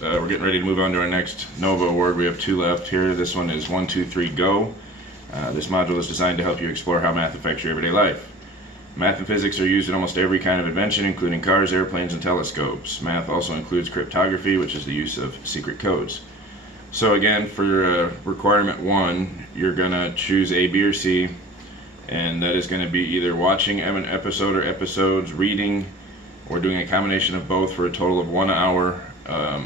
we're getting ready to move on to our next NOVA award. We have 2 left here. This one is 1, 2, 3, go. This module is designed to help you explore how math affects your everyday life. Math and physics are used in almost every kind of invention, including cars, airplanes, and telescopes. Math also includes cryptography, which is the use of secret codes. So again, for requirement 1, you're going to choose A, B, or C, and that is going to be either watching an episode or episodes, reading, or doing a combination of both for a total of 1 hour.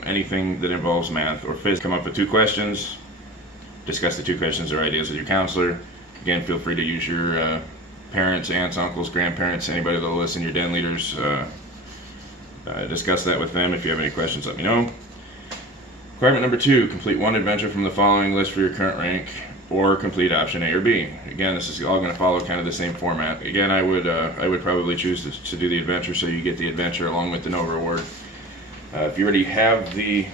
Anything that involves math or physics. Come up with 2 questions, discuss the 2 questions or ideas with your counselor. Again, feel free to use your parents, aunts, uncles, grandparents, anybody that will listen, your den leaders. Discuss that with them. If you have any questions, let me know. Requirement number 2, complete 1 adventure from the following list for your current rank, or complete option A or B. Again, this is all going to follow kind of the same format. Again, I would probably choose to do the adventure, so you get the adventure along with the NOVA award. If you already have the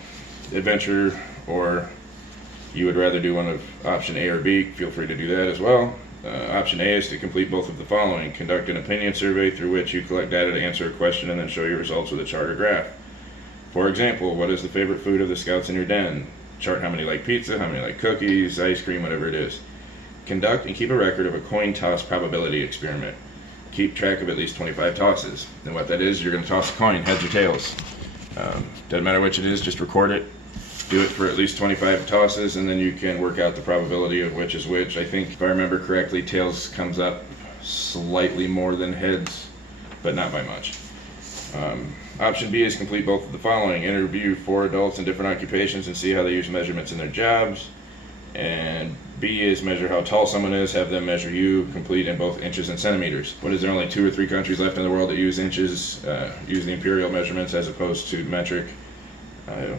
adventure, or you would rather do one of option A or B, feel free to do that as well. Option A is to complete both of the following: conduct an opinion survey through which you collect data to answer a question and then show your results with a chart or graph. For example, what is the favorite food of the scouts in your den? Chart how many like pizza, how many like cookies, ice cream, whatever it is. Conduct and keep a record of a coin toss probability experiment. Keep track of at least 25 tosses. And what that is, you're going to toss a coin, heads or tails. Doesn't matter which it is, just record it. Do it for at least 25 tosses, and then you can work out the probability of which is which. I think, if I remember correctly, tails comes up slightly more than heads, but not by much. Option B is complete both of the following: interview 4 adults in different occupations and see how they use measurements in their jobs. And B is measure how tall someone is, have them measure you, complete in both inches and centimeters. What is there only 2 or 3 countries left in the world that use inches, use the imperial measurements as opposed to metric?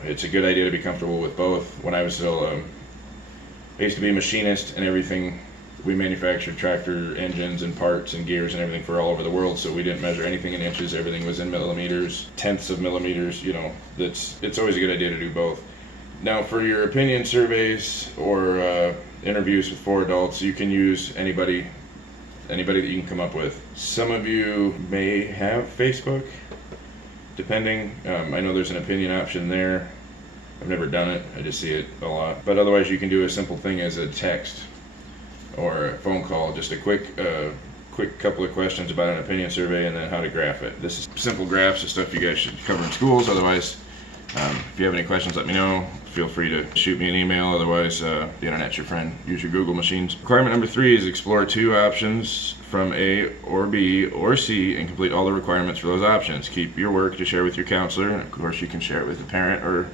It's a good idea to be comfortable with both. When I was still, I used to be a machinist, and everything, we manufactured tractor engines and parts and gears and everything for all over the world, so we didn't measure anything in inches. Everything was in millimeters, tenths of millimeters. You know, it's always a good idea to do both. Now, for your opinion surveys or interviews with 4 adults, you can use anybody that you can come up with. Some of you may have Facebook, depending. I know there's an opinion option there. I've never done it, I just see it a lot. But otherwise, you can do a simple thing as a text or a phone call, just a quick couple of questions about an opinion survey and then how to graph it. This is simple graphs, the stuff you guys should cover in schools. Otherwise, if you have any questions, let me know. Feel free to shoot me an email. Otherwise, the internet's your friend. Use your Google machines. Requirement number 3 is explore 2 options from A or B or C and complete all the requirements for those options. Keep your work to share with your counselor. Of course, you can share it with a parent or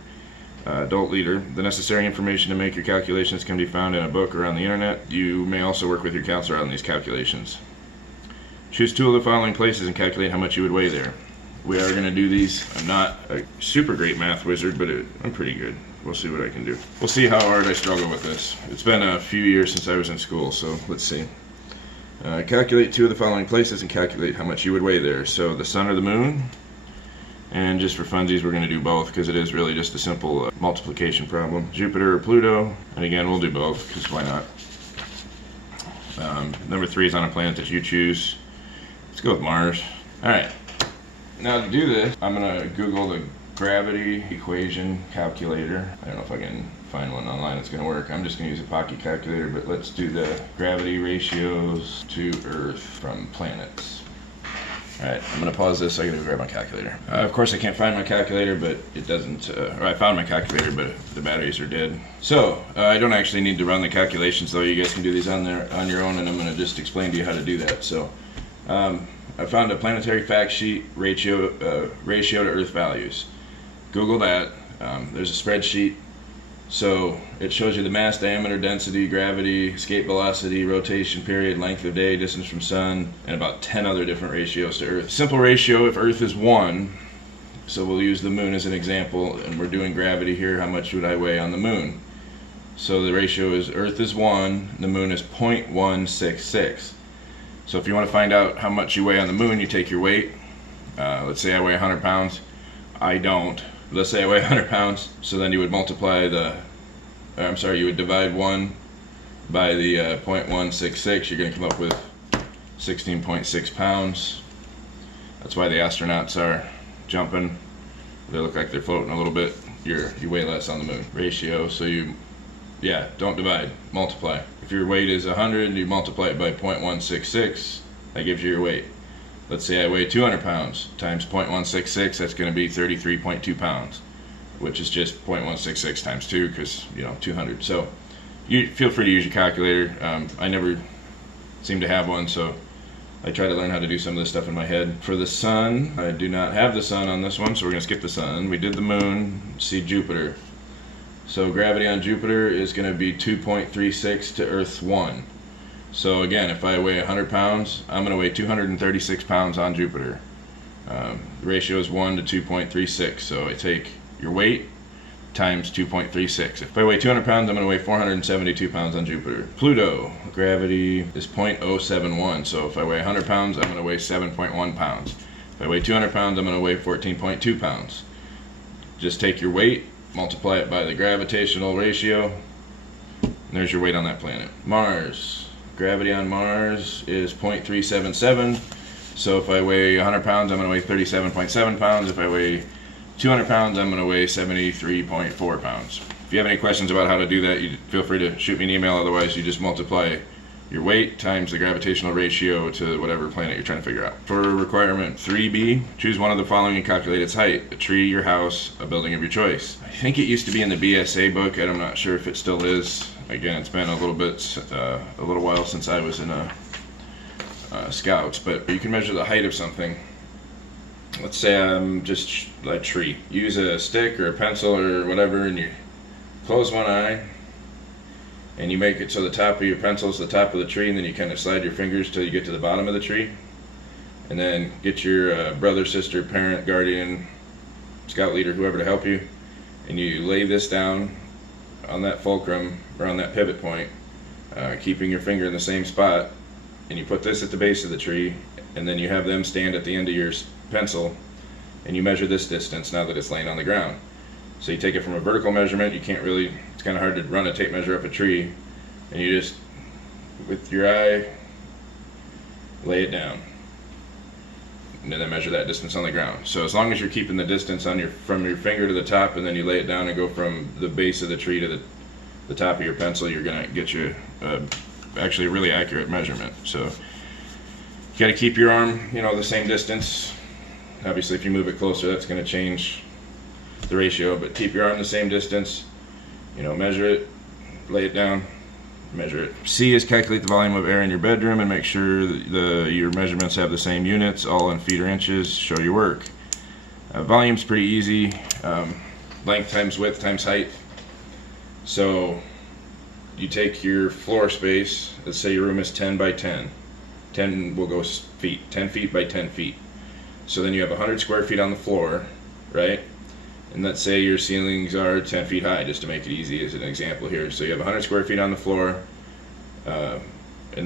adult leader. The necessary information to make your calculations can be found in a book or on the internet. You may also work with your counselor on these calculations. Choose 2 of the following places and calculate how much you would weigh there. We are going to do these. I'm not a super great math wizard, but I'm pretty good. We'll see what I can do. We'll see how hard I struggle with this. It's been a few years since I was in school, so let's see. Calculate 2 of the following places and calculate how much you would weigh there. So the sun or the moon, and just for funsies, we're going to do both because it is really just a simple multiplication problem. Jupiter or Pluto, and again, we'll do both because why not? Number 3 is on a planet that you choose. Let's go with Mars. All right. Now to do this, I'm going to Google the gravity equation calculator. I don't know if I can find one online that's going to work. I'm just going to use a Pocket calculator, but let's do the gravity ratios to Earth from planets. Alright, I'm going to pause this so I got to grab my calculator. Of course I can't find my calculator, but it doesn't, or I found my calculator, but the batteries are dead. So, I don't actually need to run the calculations though. You guys can do these on your own, and I'm going to just explain to you how to do that. So, I found a planetary fact sheet ratio to Earth values. Google that. There's a spreadsheet. So it shows you the mass, diameter, density, gravity, escape velocity, rotation period, length of day, distance from sun, and about 10 other different ratios to Earth. Simple ratio if Earth is 1, so we'll use the moon as an example, and we're doing gravity here. How much would I weigh on the moon? So the ratio is Earth is 1, the moon is 0.166. So if you want to find out how much you weigh on the moon, you take your weight. Let's say I weigh 100 pounds. I don't. Let's say I weigh 100 pounds. So then you would multiply you would divide 1 by the 0.166. You're going to come up with 16.6 pounds. That's why the astronauts are jumping. They look like they're floating a little bit. you weigh less on the moon. Ratio, so don't divide, multiply. If your weight is 100, you multiply it by 0.166, that gives you your weight. Let's say I weigh 200 pounds times 0.166, that's going to be 33.2 pounds, which is just 0.166 times 2, because 200. So you feel free to use your calculator. I never seem to have one, so I try to learn how to do some of this stuff in my head. For the sun, I do not have the sun on this one, so we're going to skip the sun. We did the moon, see Jupiter. So gravity on Jupiter is going to be 2.36 to Earth's 1. So again, if I weigh 100 pounds, I'm going to weigh 236 pounds on Jupiter. The ratio is 1 to 2.36, so I take your weight times 2.36. If I weigh 200 pounds, I'm going to weigh 472 pounds on Jupiter. Pluto, gravity is 0.071, so if I weigh 100 pounds, I'm going to weigh 7.1 pounds. If I weigh 200 pounds, I'm going to weigh 14.2 pounds. Just take your weight, multiply it by the gravitational ratio, and there's your weight on that planet. Mars, gravity on Mars is 0.377, so if I weigh 100 pounds, I'm going to weigh 37.7 pounds. If I weigh 200 pounds, I'm going to weigh 73.4 pounds. If you have any questions about how to do that, you feel free to shoot me an email. Otherwise, you just multiply your weight times the gravitational ratio to whatever planet you're trying to figure out. For requirement 3B, choose one of the following and calculate its height: a tree, your house, a building of your choice. I think it used to be in the BSA book, and I'm not sure if it still is. Again, it's been a little while since I was in Scouts, but you can measure the height of something. Let's say I'm just a tree. Use a stick or a pencil or whatever, and you close one eye, and you make it so the top of your pencil is the top of the tree, and then you kind of slide your fingers till you get to the bottom of the tree, and then get your brother, sister, parent, guardian, scout leader, whoever to help you, and you lay this down on that fulcrum or on that pivot point, keeping your finger in the same spot, and you put this at the base of the tree, and then you have them stand at the end of your pencil, and you measure this distance now that it's laying on the ground. So you take it from a vertical measurement. You can't really, it's kind of hard to run a tape measure up a tree, and you just, with your eye, lay it down, and then measure that distance on the ground. So as long as you're keeping the distance from your finger to the top, and then you lay it down and go from the base of the tree to the top of your pencil, you're going to get you actually a really accurate measurement. So you got to keep your arm, the same distance. Obviously, if you move it closer, that's going to change the ratio, but keep your arm the same distance. Measure it, lay it down, measure it. C is calculate the volume of air in your bedroom and make sure your measurements have the same units, all in feet or inches. Show your work. Volume's pretty easy. Length times width times height. So you take your floor space. Let's say your room is 10 by 10. 10 will go feet. 10 feet by 10 feet. So then you have 100 square feet on the floor, right? And let's say your ceilings are 10 feet high, just to make it easy as an example here. So you have 100 square feet on the floor, and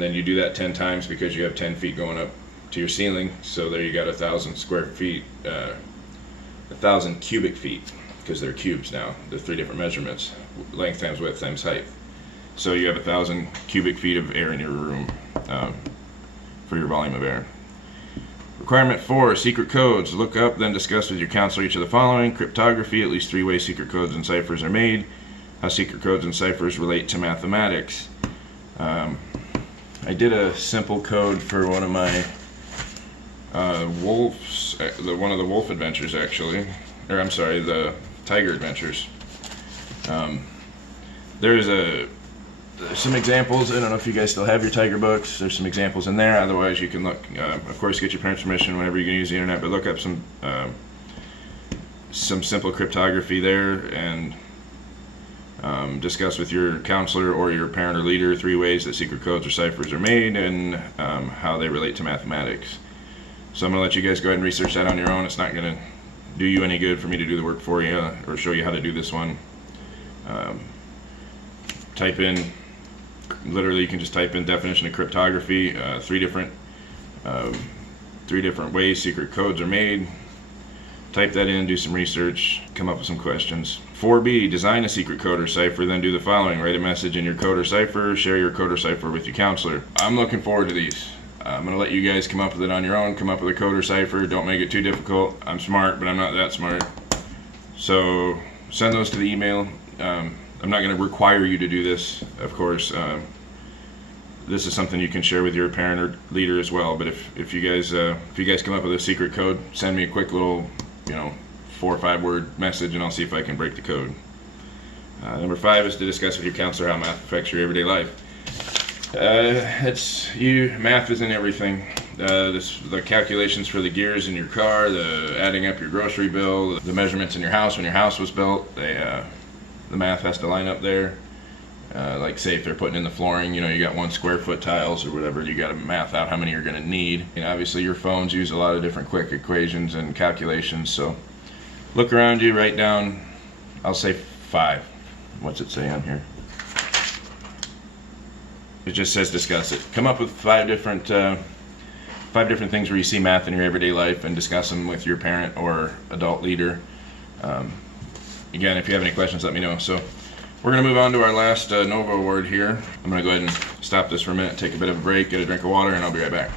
then you do that 10 times because you have 10 feet going up to your ceiling. So there you got 1,000 square feet, 1,000 cubic feet, because they're cubes now. They're 3 different measurements: length times width times height. So you have 1,000 cubic feet of air in your room for your volume of air. Requirement 4, secret codes. Look up, then discuss with your counselor each of the following: cryptography, at least 3 ways secret codes and ciphers are made, how secret codes and ciphers relate to mathematics. I did a simple code for one of my wolves, one of the wolf adventures actually, or I'm sorry, the tiger adventures. There's some examples. I don't know if you guys still have your tiger books. There's some examples in there. Otherwise, you can look, of course, get your parents' permission whenever you can use the internet, but look up some simple cryptography there, and discuss with your counselor or your parent or leader 3 ways that secret codes or ciphers are made, and how they relate to mathematics. So I'm going to let you guys go ahead and research that on your own. It's not going to do you any good for me to do the work for you or show you how to do this one. Type in, literally you can just type in definition of cryptography, 3 different ways secret codes are made. Type that in, do some research, come up with some questions. 4B, design a secret code or cipher, then do the following: write a message in your code or cipher, share your code or cipher with your counselor. I'm looking forward to these. I'm going to let you guys come up with it on your own, come up with a code or cipher. Don't make it too difficult. I'm smart, but I'm not that smart. So send those to the email. I'm not going to require you to do this, of course. This is something you can share with your parent or leader as well. But if you guys come up with a secret code, send me a quick little, 4 or 5 word message, and I'll see if I can break the code. Number 5 is to discuss with your counselor how math affects your everyday life. Math is in everything. The calculations for the gears in your car, the adding up your grocery bill, the measurements in your house when your house was built. The math has to line up there. Like say if they're putting in the flooring, you got 1 square foot tiles or whatever, you got to math out how many you're going to need. And obviously your phones use a lot of different quick equations and calculations. So look around you, write down, I'll say 5. What's it say on here? It just says discuss it. Come up with 5 different things where you see math in your everyday life and discuss them with your parent or adult leader. Again, if you have any questions, let me know. So we're going to move on to our last NOVA award here. I'm going to go ahead and stop this for a minute, take a bit of a break, get a drink of water, and I'll be right back.